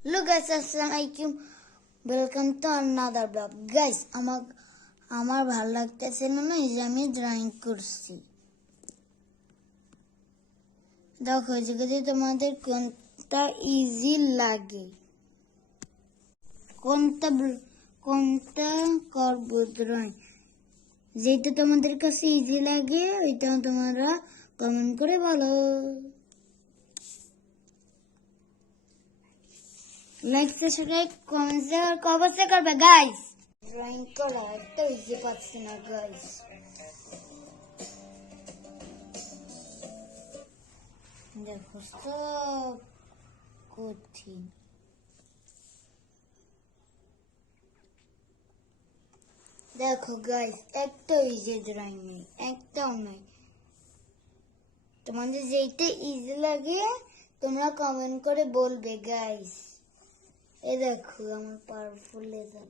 Hello guys, Assalamualaikum. Welcome to another vlog. Guys, আমার ভালো লাগতেছিল না এই যে আমি ড্রয়িং করছি। দেখো যদি তোমাদের কোনটা ইজি লাগে, কোনটা করবো ড্রয়িং, যেটা তোমাদের কাছে ইজি লাগে ওইটা তোমরা কমেন্ট করে বলো। লাইক সাবস্ক্রাইব কমেন্ট শেয়ার অবশ্যই করবে গাইস। ড্রয়িং করা একটা ইজি পাচ্ছি না গাইস। দেখো সব কঠিন। দেখো গাইস একটা ইজি ড্রয়িং নেই, একটাও নাই। তোমাদের যেটা ইজি লাগে তোমরা কমেন্ট করে বলবে গাইস। এই দেখো আমার পাওয়ারফুল লেজার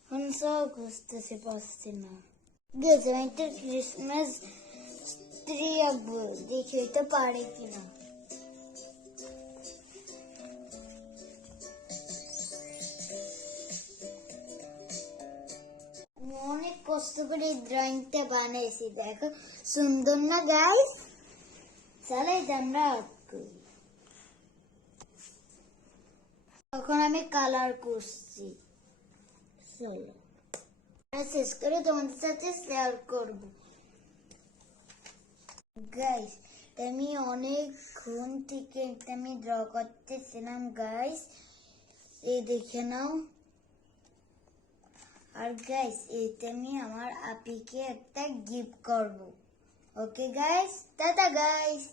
এখন সব খুঁজতেছি পাচ্ছি না। গেছে আমি একটা ক্রিসমাস ট্রি আঁকবো, দেখি এটা পারে কিনা। অনেক কষ্ট করে এই ড্রয়িংটা বানিয়েছি, দেখো সুন্দর না গাইস? চলো এটা আমরা আর্ট করি। তখন আমি কালার করছি, চলো শেষ করে তোমাদের সাথে শেয়ার করব। গাইস আমি অনেকক্ষণ থেকে আমি ড্র করতেছিলাম গাইস, এই দেখে নাও। আর গাইস এটা আমি আমার আপিকে একটা গিফট করব। Okay guys, tata guys.